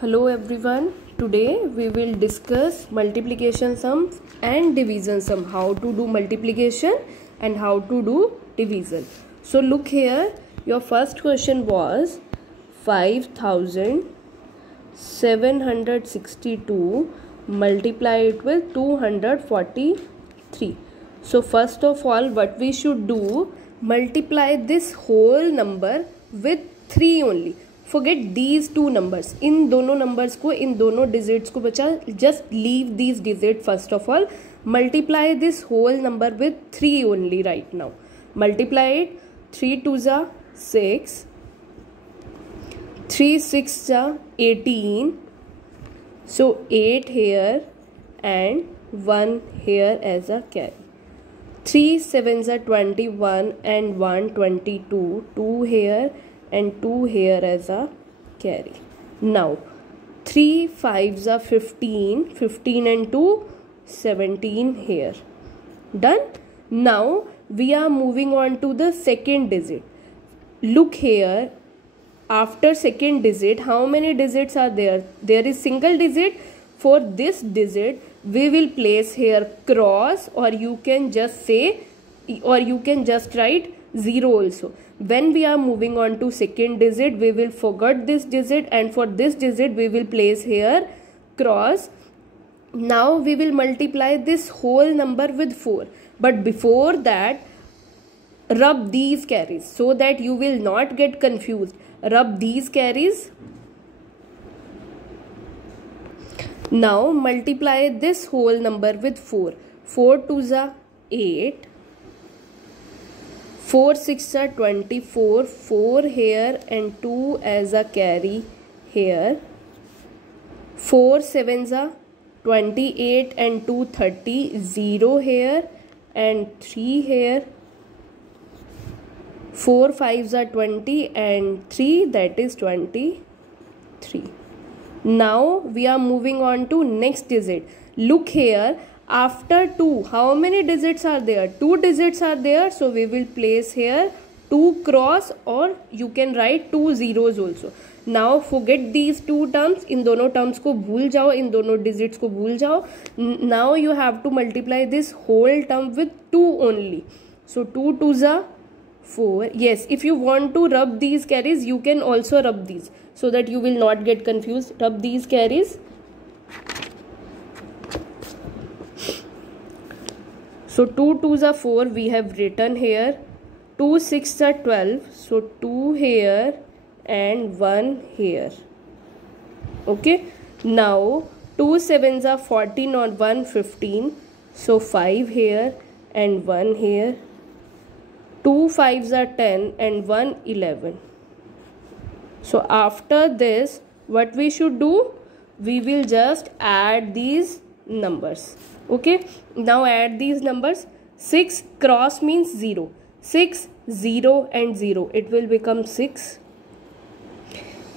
Hello everyone. Today we will discuss multiplication sums and division sum. How to do multiplication and how to do division. So look here. Your first question was 5762 multiply it with 243. So first of all what we should do, multiply this whole number with 3 only. Forget these two numbers. इन दोनों numbers को, इन दोनों digits को बचा. Just leave these digits first of all. Multiply this whole number with 3 only right now. Multiply it. 3 2s are 6. 3 6s are 18. So 8 here and 1 here as a carry. 3 7s are 21 and 1 22. 2 here and 2 here as a carry. Now 3 5s are 15. 15 and 2 17 here. Done. Now we are moving on to the second digit. Look here. After second digit, how many digits are there? There is single digit. For this digit we will place here cross, or you can just say, or you can just write 0 also. When we are moving on to second digit, we will forget this digit, and for this digit we will place here cross. Now we will multiply this whole number with 4, but before that rub these carries so that you will not get confused. Rub these carries. Now multiply this whole number with 4. 4 2s are 8. 4 6 are 24. 4 here and 2 as a carry here. 4 7s are 28 and 2 30. 0 here and 3 here. 4 5s are 20 and 3, that is 23. Now we are moving on to next digit. Look here. After 2, how many digits are there? 2 digits are there. So we will place here 2 cross, or you can write 2 zeros also. Now forget these two terms. इन दोनों terms को भूल जाओ, इन दोनों digits को भूल जाओ. Now you have to multiply this whole term with 2 only. So 2 2s are 4. Yes, if you want to rub these carries, you can also rub these so that you will not get confused. Rub these carries. So 2 2s are 4, we have written here. 2 6 are 12. So 2 here and 1 here. Okay. Now 2 7s are 14 or 1 15. So 5 here and 1 here. 2 5s are 10 and 1 11. So after this what we should do? We will just add these numbers. Okay, now add these numbers. 6 cross means 0. 6 0 and 0, it will become 6.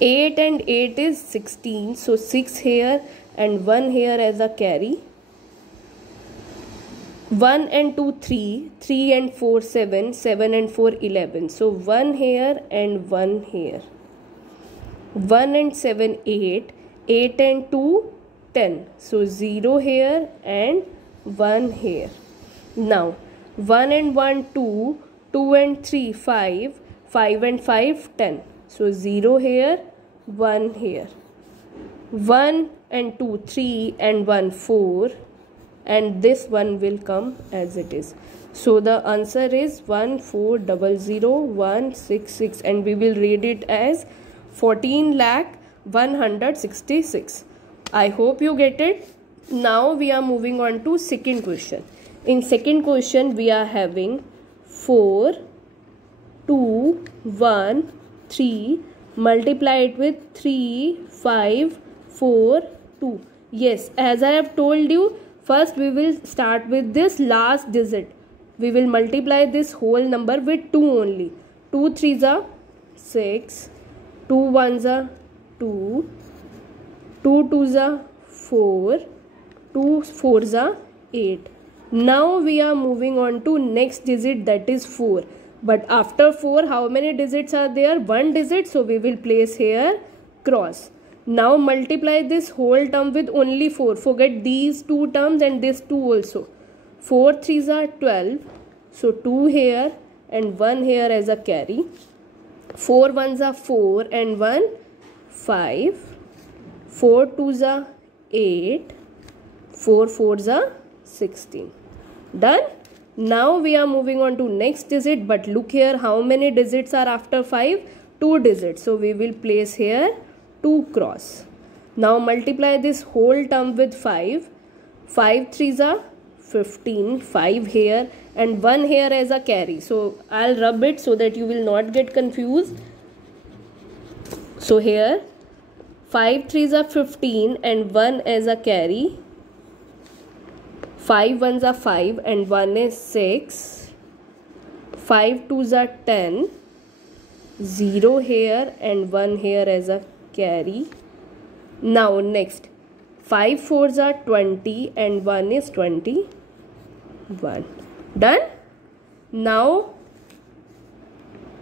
8 and 8 is 16. So 6 here and 1 here as a carry. 1 and 2 3. 3 and 4 7. 7 and 4 11. So 1 here and 1 here. 1 and 7 8. 8 and 2 10. So 0 here and 1 here. Now 1 and 1 2. 2 and 3 5. 5 and 5 10. So 0 here, 1 here. 1 and 2 3 and 1 4. And this one will come as it is. So the answer is 14,00166, and we will read it as 14,166,000. I hope you get it. Now we are moving on to second question. In second question we are having 4 2 1 3. Multiply it with 3 5 4 2. Yes, as I have told you, first we will start with this last digit. We will multiply this whole number with 2 only. 2 3s are 6. 2 1s are 2. 2 2s are 4. 2 4s are 8. Now we are moving on to next digit, that is 4. But after 4, how many digits are there? 1 digit. So we will place here cross. Now multiply this whole term with only 4. Forget these two terms and this 2 also. 4 3s are 12. So 2 here and 1 here as a carry. 4 1s are 4 and 1 5. 4 2s are 8. 4 4s are 16. Done. Now we are moving on to next digit, but look here, how many digits are after 5? 2 digits. So we will place here 2 cross. Now multiply this whole term with 5. 5 3s are 15. 5 here and 1 here as a carry. So I'll rub it so that you will not get confused. So here 5 3s are 15 and 1 as a carry. 5 1s are 5 and 1 is 6. 5 2s are 10. 0 here and 1 here as a carry. Now next 5 4s are 20 and 1 is 21. Done. Now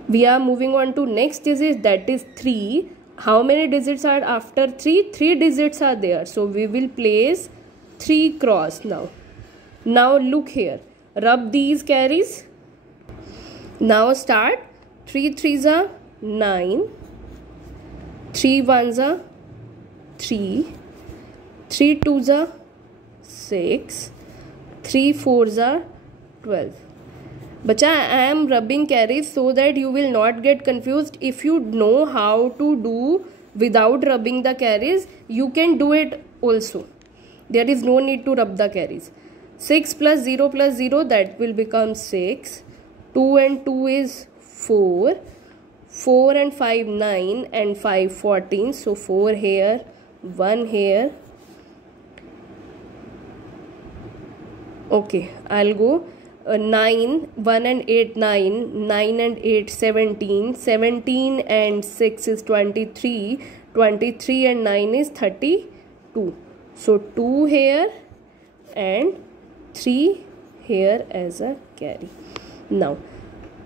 we are moving on to next digit, that is 3. How many digits are after 3? 3 digits are there. So we will place 3 cross now. Now look here. Rub these carries. Now start. 3 3s are 9. 3 1s are 3. 3 2s are 6. 3 4s are 12. Bacha, I am rubbing carries so that you will not get confused. If you know how to do without rubbing the carries, you can do it also. There is no need to rub the carries. 6 plus 0, that will become 6. 2 and 2 is 4. 4 and 5 9 and 5 14. So 4 here, 1 here. Okay, I'll go 9, 1 and 8 9, 9 and 8 17, 17 and 6 is 23, 23 and 9 is 32. So 2 here and 3 here as a carry. Now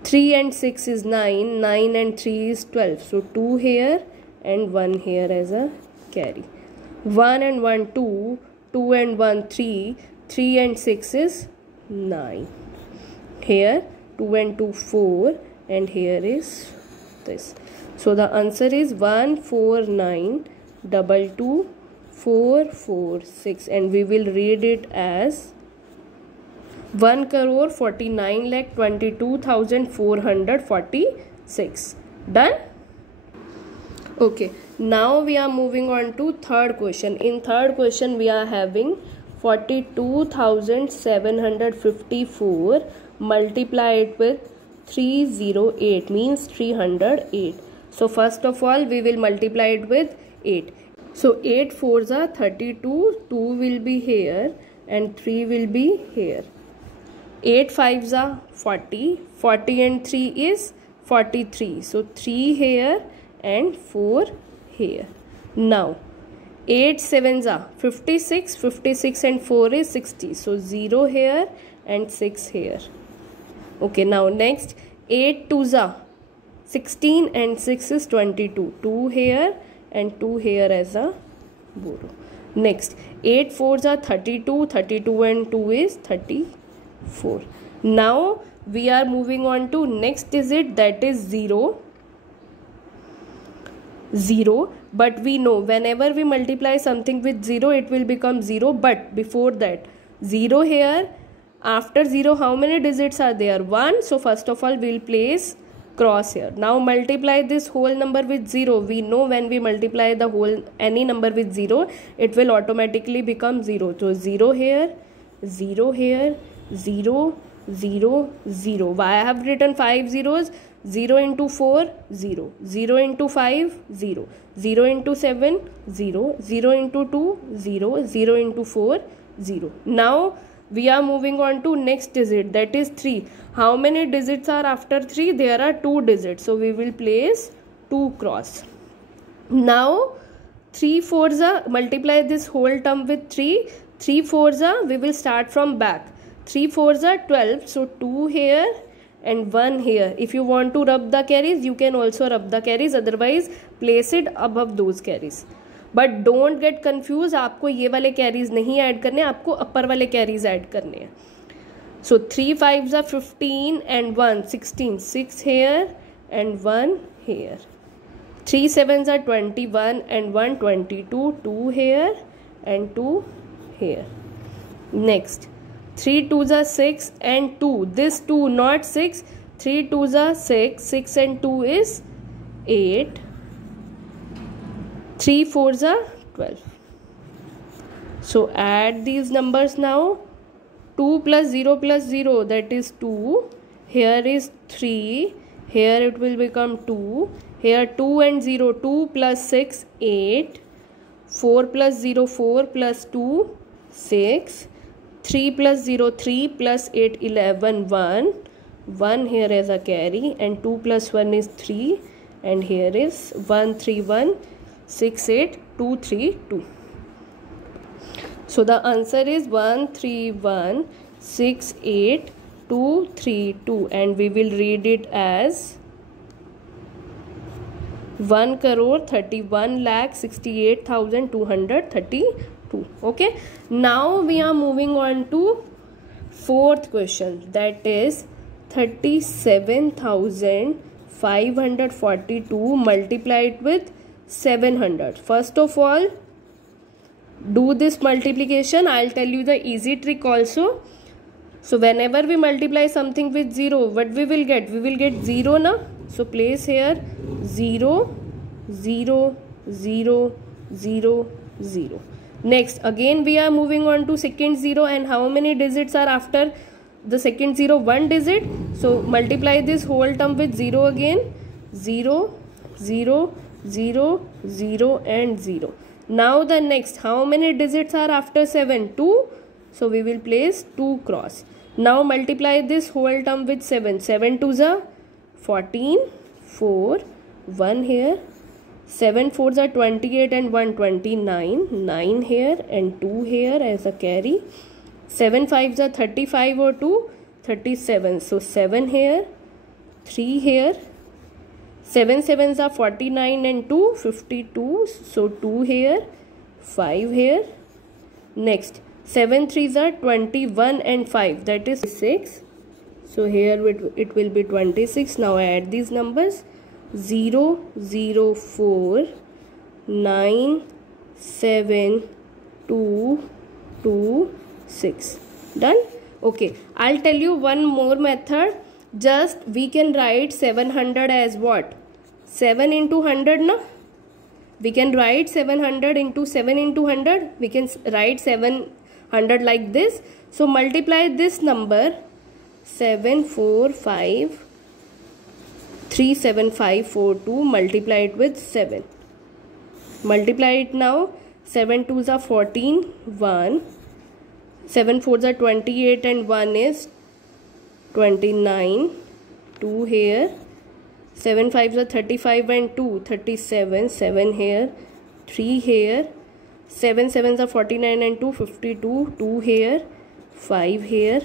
3 and 6 is 9, 9 and 3 is 12. So 2 here and 1 here as a carry. 1 and 1 2, 2 and 1 3, 3 and 6 is 9. Here 2 and 2 4 and here is this. So the answer is 1 4 9 2 2 4 4 6, and we will read it as 1,49,22,446. Done. Okay, now we are moving on to third question. In third question we are having 42,754. Multiply it with 308 means 308. So first of all we will multiply it with 8. So 8 4s are 32. 2 will be here and 3 will be here. 8 5s are 40. 40 and 3 is 43. So 3 here and 4 here. Now 8 7s are 56. 56 and 4 is 60. So 0 here and 6 here. Okay, now next 8 2s are 16 and 6 is 22. 2 here and 2 here as a borrow. Next 8 4s are 32. 32 and 2 is 34. Now we are moving on to next digit, that is 0. 0, but we know whenever we multiply something with 0 it will become 0, but before that 0 here, after 0 how many digits are there? 1. So first of all we will place cross here. Now multiply this whole number with 0. We know when we multiply the whole any number with 0 it will automatically become 0. So 0 here, 0 here, 0 0 0. Why I have written 5 zeros? 0 into 4 0, 0 into 5 0, 0 into 7 0, 0 into 2 0, 0 into 4 0. Now we are moving on to next digit, that is 3. How many digits are after 3? There are 2 digits. So we will place 2 cross. Now 3 4s are, multiply this whole term with 3. 3 4s are, we will start from back. 3 4s are 12. So 2 here and 1 here. If you want to rub the carries, you can also rub the carries, otherwise place it above those carries. But don't get confuse, आपको ये वाले carries नहीं add करने, आपको अपर वाले carries add करने हैं. So 3 5s are 15 and 1 16, 6 here and 1 here. 3 7s are 21 and 1 22, 2 here and 2 here. Next 3 2s are 6 and 2, this 2 not 6, 3 2s are 6, 6 and 2 is 8, 3 4s are 12. So add these numbers now. 2 plus 0 that is 2, here is 3, here it will become 2, here 2 and 0, 2 plus 6 8, 4 plus 0 4 plus 2 6, 3 plus 0 3 plus 8 11, 1 here as a carry, and 2 plus 1 is 3, and here is 1 3 1 6 8 2 3 2. So the answer is 131,682,332, and we will read it as 1,31,68,232. Okay, now we are moving on to fourth question, that is 37,542 multiplied with 700. First of all, do this multiplication. I'll tell you the easy trick also. So whenever we multiply something with 0, what we will get? We will get 0 na. So place here 0 0 0 0 0. Next again we are moving on to second 0, and how many digits are after the second 0? 1 digit. So multiply this whole term with 0 again. 0 0 0 0 and 0. Now the next, how many digits are after 7? 2. So we will place 2 cross. Now multiply this whole term with 7. 7 2s are 14, 4, 1 here. 7 4s are 28 and 1 29, 9 here and 2 here as a carry. 7 5s are 35 or 2, 37. So 7 here, 3 here. 7 7s are 49 and 2, 52. So 2 here, 5 here. Next 7 3s are 21 and 5, that is 6. So here it will be 26. Now add these numbers. 0 0 4 9 7 2 2 6. Done. Okay, I'll tell you one more method. Just we can write 700 as what? 7 into 100 na? We can write 700 into 7 into 100. We can write 700 like this. So multiply this number 745,37542, multiply it with 7. Multiply it now. 7 2s are 14, 1. 7 4s are 28 and 1 is 29, 2 here. 7 5s are 35 and 2, 37, 7 here, 3 here. 7 7s are 49 and 2, 52, 2 here, 5 here.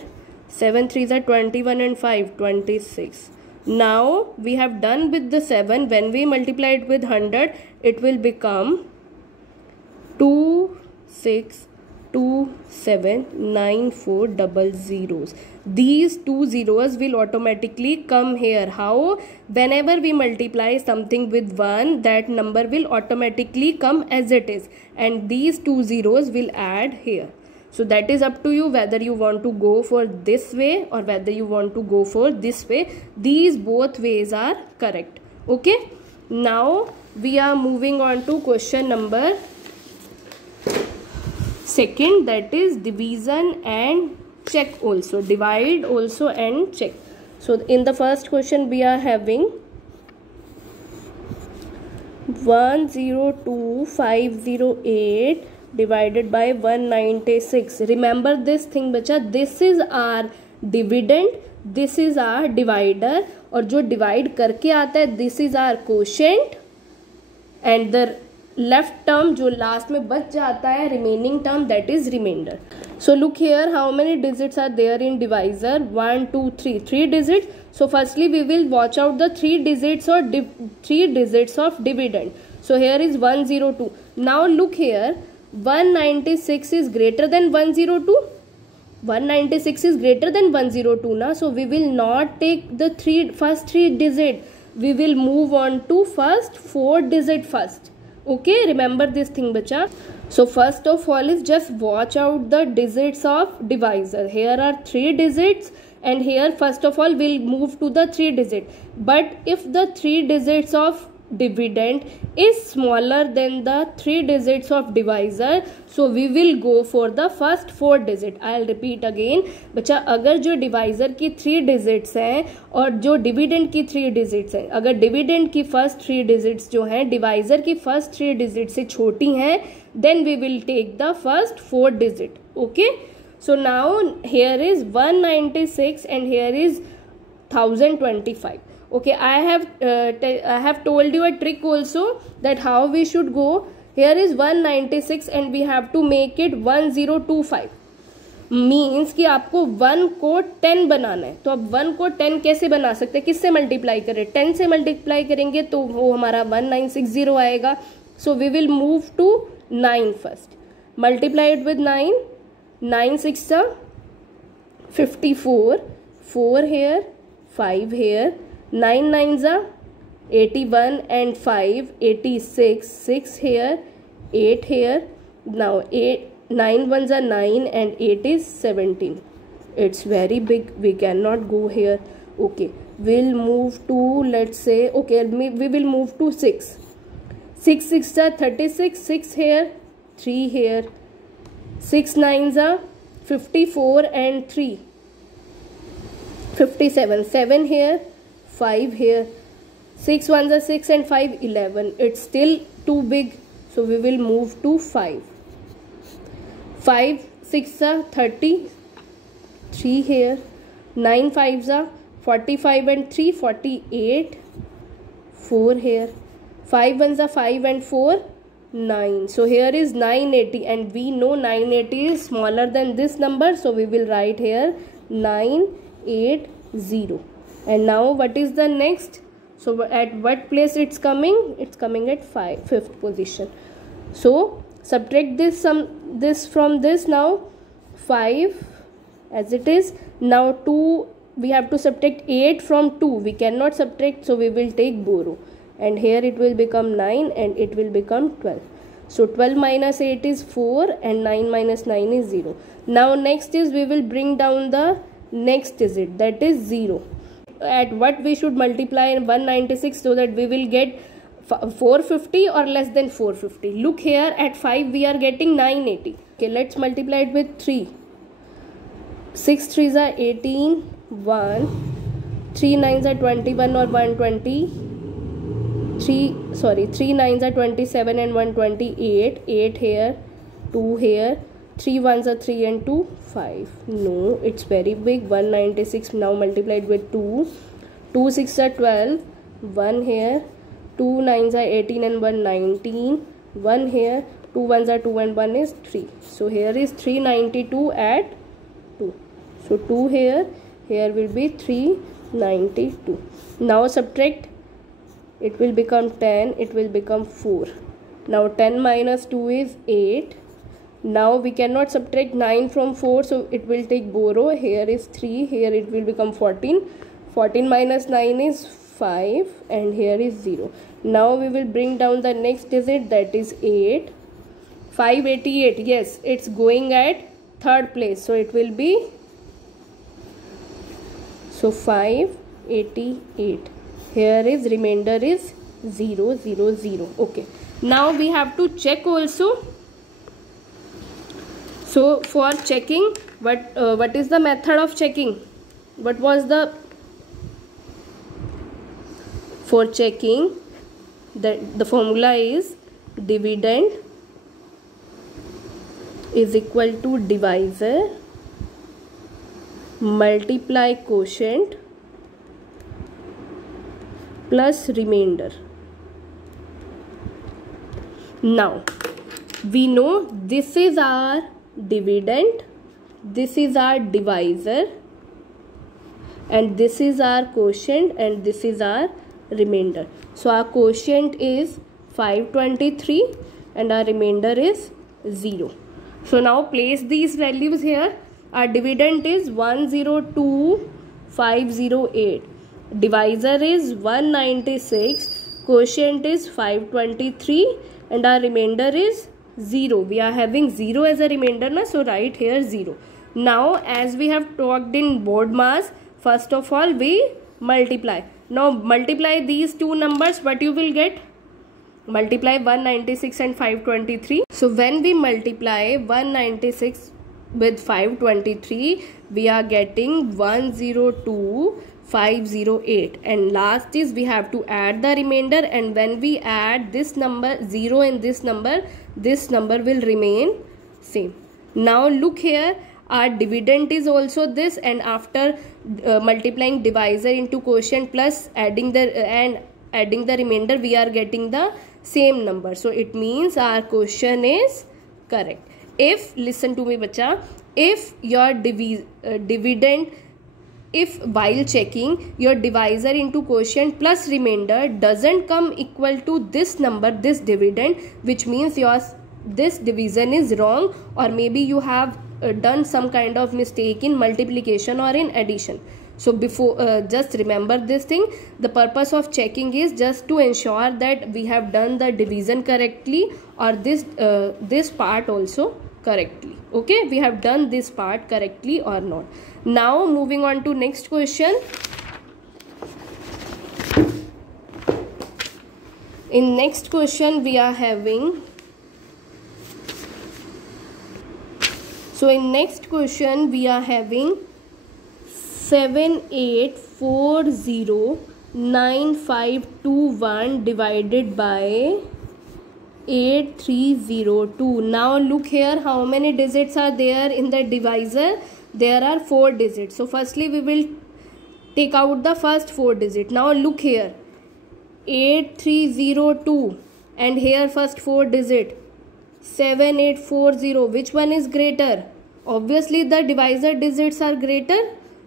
7 3s are 21 and 5, 26. Now we have done with the 7. When we multiply it with 100, it will become 2 6 2 7 9 4 double zeros. These 2 zeros will automatically come here. How? Whenever we multiply something with 1, that number will automatically come as it is, and these 2 zeros will add here. So that is up to you whether you want to go for this way or whether you want to go for this way. These both ways are correct. Okay, now we are moving on to question number second, that is division and check also. Divide also and check. So in the first question we are having 102,508 divided by 196. Remember this thing बच्चा, this is our dividend, this is our divider, और जो divide करके आता है this is our quotient, and the left term जो last में बच जाता है remaining term, that is remainder. So look here, how many digits are there in divisor? 1 2 3, 3 digits. So firstly we will watch out the 3 digits or 3 digits of dividend. So here is 102. Now look here, 196 is greater than 102. 196 is greater than 102 na, so we will not take the first three digit. We will move on to first 4 digit first. Okay, remember this thing bacha. So first of all is just watch out the digits of divisor. Here are 3 digits and here first of all we'll move to the 3 digit. But if the 3 digits of dividend is smaller than the 3 digits of divisor, so we will go for the first 4 digit. I'll repeat again बच्चा, अगर जो divisor की 3 digits हैं और जो dividend की 3 digits हैं, अगर dividend की first 3 digits जो हैं divisor की first 3 digits से छोटी हैं, then we will take the first 4 digit. Okay, so now here is 196 and here is 1025. Okay, I have told you a trick also that how we should go. Here is 196 and we have to make it 1025. Means कि आपको 1 को 10 बनाना है. तो अब 1 को 10 कैसे बना सकते हैं, किससे मल्टीप्लाई करें? 10 से मल्टीप्लाई करेंगे तो वो हमारा 1960 आएगा. So we will move to 9 first. Multiply it with 9. 9 6 54. 4 here, 5 here. 9 9s are 81 and 5 86. 6 here, 8 here. Now 9 ones are 9 and 8 is 17. It's very big, we cannot go here. Okay, we'll move to, let's say, okay, we will move to 6. 6 6 are 36. 6 here, 3 here. 6 9s are 54 and 3 57. 7 here, 5 here. 6 ones are 6 and 5 11. It's still too big, so we will move to 5. 5 6 are 30. 3 here. 9 5s are 45 and 3 48. 4 here. 5 ones are 5 and 4 9. So here is 980 and we know 980 is smaller than this number, so we will write here 980. And now what is the next? So at what place it's coming? It's coming at 5th position. So subtract this from this. Now 5 as it is. Now 2, we have to subtract 8 from 2. We cannot subtract, so we will take borrow. And here it will become 9 and it will become 12. So 12 minus 8 is 4 and 9 minus 9 is 0. Now next is we will bring down the next digit, that is 0. At what we should multiply in 196 so that we will get 450 or less than 450. Look here, at 5 we are getting 980. Okay, let's multiply it with 3. 6 3s are 18, 1. 3 9s are 21 or 120. 3 9s are 27 and 128. 8 here, 2 here. 3 1s are 3 and 2 5. No, it's very big. 196 now multiplied with 2. 2 6 are 12. 1 here. 2 9s are 18 and 1 19. 1 here. 2 1s are 2 and 1 is 3. So here is 392 at 2. So 2 here. Here will be 392. Now subtract. It will become 10. It will become 4. Now 10 minus 2 is 8. Now we cannot subtract 9 from 4, so it will take borrow. Here is 3, here it will become 14. 14 minus 9 is 5 and here is 0. Now we will bring down the next digit, that is 8. 588, yes, it's going at 3rd place, so it will be 588. Here is remainder is 0 0 0. Okay, now we have to check also. So for checking, what is the method of checking? What was the, for checking, the formula is dividend is equal to divisor multiply quotient plus remainder. Now we know this is our dividend, this is our divisor, and this is our quotient, and this is our remainder. So our quotient is 523 and our remainder is 0. So now place these values here. Our dividend is 102,508. Divisor is 196. Quotient is 523 and our remainder is 0. We are having 0 as a remainder na, so write here 0. Now as we have talked in BODMAS, first of all we multiply. Now multiply these two numbers, what you will get? Multiply 196 and 523. So when we multiply 196 with 523, we are getting 102,508, and last is we have to add the remainder, and when we add this number 0 and this number will remain same. Now look here, our dividend is also this, and after multiplying divisor into quotient plus adding the remainder, we are getting the same number. So it means our question is correct. If, listen to me bacha, if your dividend, if while checking your divisor into quotient plus remainder doesn't come equal to this number, this dividend, which means this division is wrong, or maybe you have done some kind of mistake in multiplication or in addition. So before just remember this thing, the purpose of checking is just to ensure that we have done the division correctly or this part also correctly. Okay, we have done this part correctly or not. Now moving on to next question. In next question we are having, so in next question we are having 78409521 divided by 8302. Now look here, how many digits are there in the divisor? There are 4 digits. So firstly we will take out the first 4 digits. Now look here, 8302, and here first 4 digit 7840. Which one is greater? Obviously the divisor digits are greater,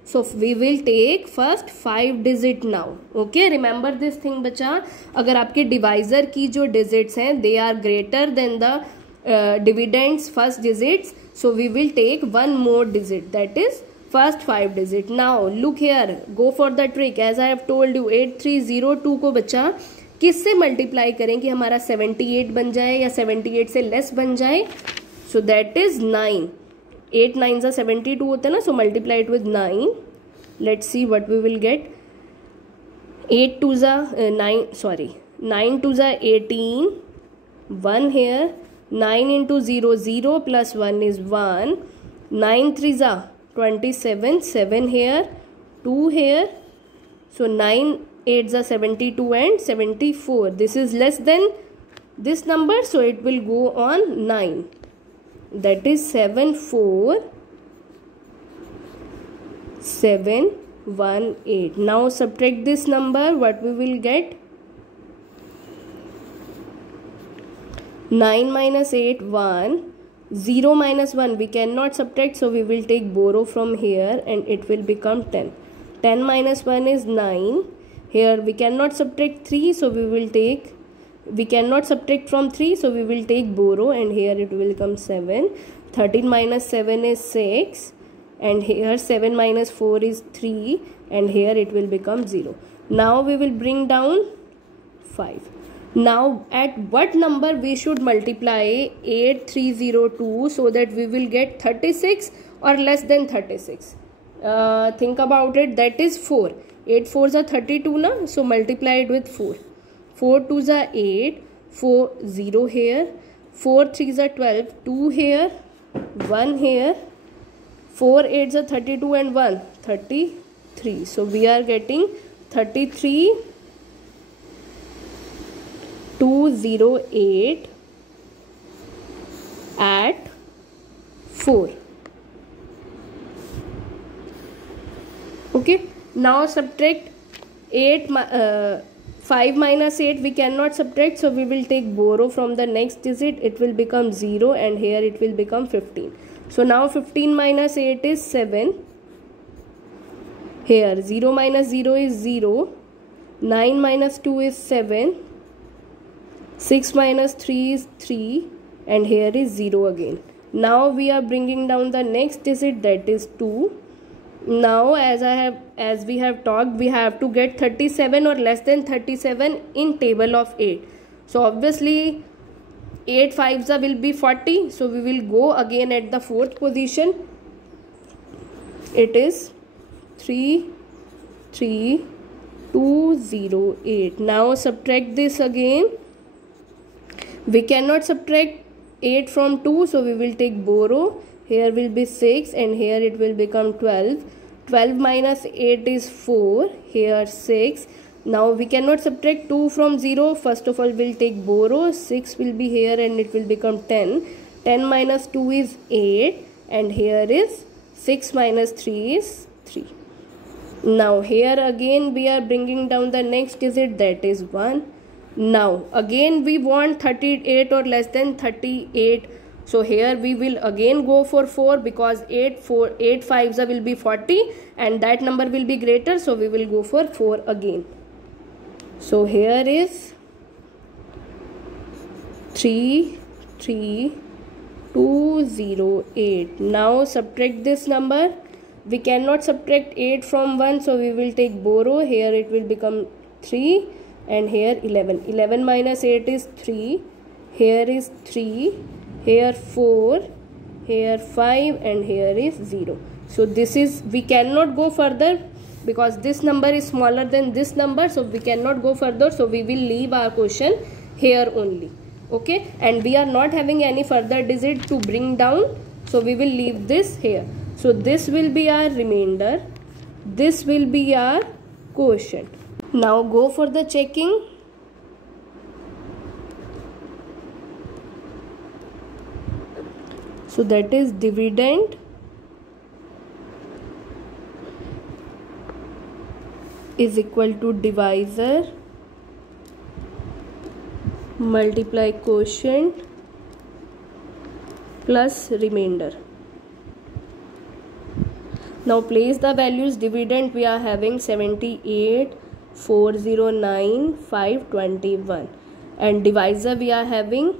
so we will take first 5 digit now. Okay, remember this thing बच्चा, अगर आपके divisor की जो digits हैं they are greater than the dividends first digits, so we will take one more digit, that is first 5 digit. Now look here, go for the trick. As I have told you, 8302 को बच्चा किससे multiply करें कि हमारा 78 बन जाए या 78 से लेस बन जाए? So that is 9. 8 9 जा 72 होता है ना, so multiply it with 9. Let's see what we will get. 8 2 जा 9, सॉरी 9 2 जा 18, 1 here, 9 into 0 0 plus 1 is 1, 9 3 जा 27, 7 here, 2 here, so 9 8 are 72 and 74. This is less than this number, so it will go on 9. That is 74718. Now subtract this number. What we will get? 9 minus 8 1. 0 minus 1 we cannot subtract, so we will take borrow from here and it will become 10. 10 minus 1 is 9. Here we cannot subtract 3, so we cannot subtract from 3, so we will take borrow, and here it will become 7. 13 minus 7 is 6, and here 7 minus 4 is 3, and here it will become 0. Now we will bring down 5. Now at what number we should multiply 8302 so that we will get 36 or less than 36? Think about it. That is 4. 8 4s are 32 na, so multiply it with 4. 4 2s are 8, 4 0 here, 4 3s are 12, 2 here, 1 here, 4 8s are 32 and 1 33. So we are getting 33,208 at 4. Okay. Now subtract 5 minus 8 we cannot subtract, so we will take borrow from the next digit. It will become 0, and here it will become 15. So now 15 minus 8 is 7. Here 0 minus 0 is 0. 9 minus 2 is 7. 6 minus 3 is 3 and here is 0 again. Now we are bringing down the next digit, that is 2. Now as we have talked, we have to get 37 or less than 37 in table of 8. So obviously 8 5s will be 40. So we will go again at the fourth position. It is 3 3 2 0 8. Now subtract this again. We cannot subtract 8 from 2, so we will take borrow. Here will be 6 and here it will become 12. 12 minus 8 is 4. Here 6. Now we cannot subtract 2 from 0. First of all we'll take borrow. 6 will be here and it will become 10. 10 minus 2 is 8 and here is 6 minus 3 is 3. Now here again we are bringing down the next digit, that is 1. Now again we want 38 or less than 38. So here we will again go for 4 because 8 5s will be 40 and that number will be greater. So we will go for 4 again. So here is 3 3 2 0 8. Now subtract this number. We cannot subtract 8 from 1, so we will take borrow. Here it will become 3 and here 11. 11 minus 8 is 3. Here is 3. Here 4. Here 5 and here is 0. So this is, we cannot go further because this number is smaller than this number. So we cannot go further. So we will leave our question here only. Okay. And we are not having any further digit to bring down. So we will leave this here. So this will be our remainder. This will be our quotient. Now go for the checking. So that is dividend is equal to divisor multiply quotient plus remainder. Now place the values. Dividend we are having 78, 409, 521 and divisor we are having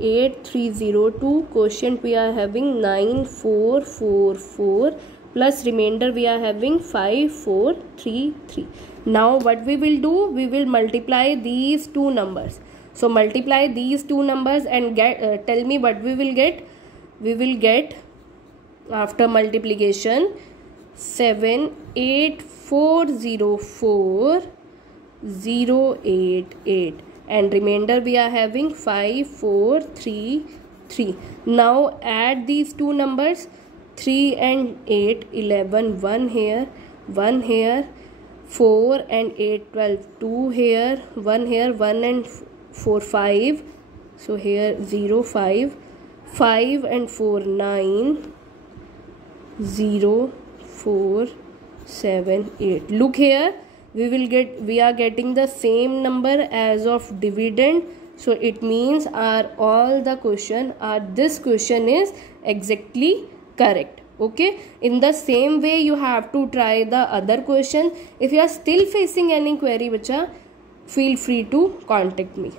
8302. Quotient we are having 9444 plus remainder we are having 5433. Now what we will do, we will multiply these two numbers. So multiply these two numbers and get tell me what we will get. We will get after multiplication 78404 088 and remainder we are having 5433. Now add these two numbers, 3 and 8 11, 1 here, 1 here, 4 and 8 12, 2 here, 1 here, 1 and 4 5. So here 0 5, 5 and 4 9, 0 4 7 8. Look here, we are getting the same number as of dividend. So it means all the question this question is exactly correct. Okay, in the same way you have to try the other question. If you are still facing any query bacha, feel free to contact me.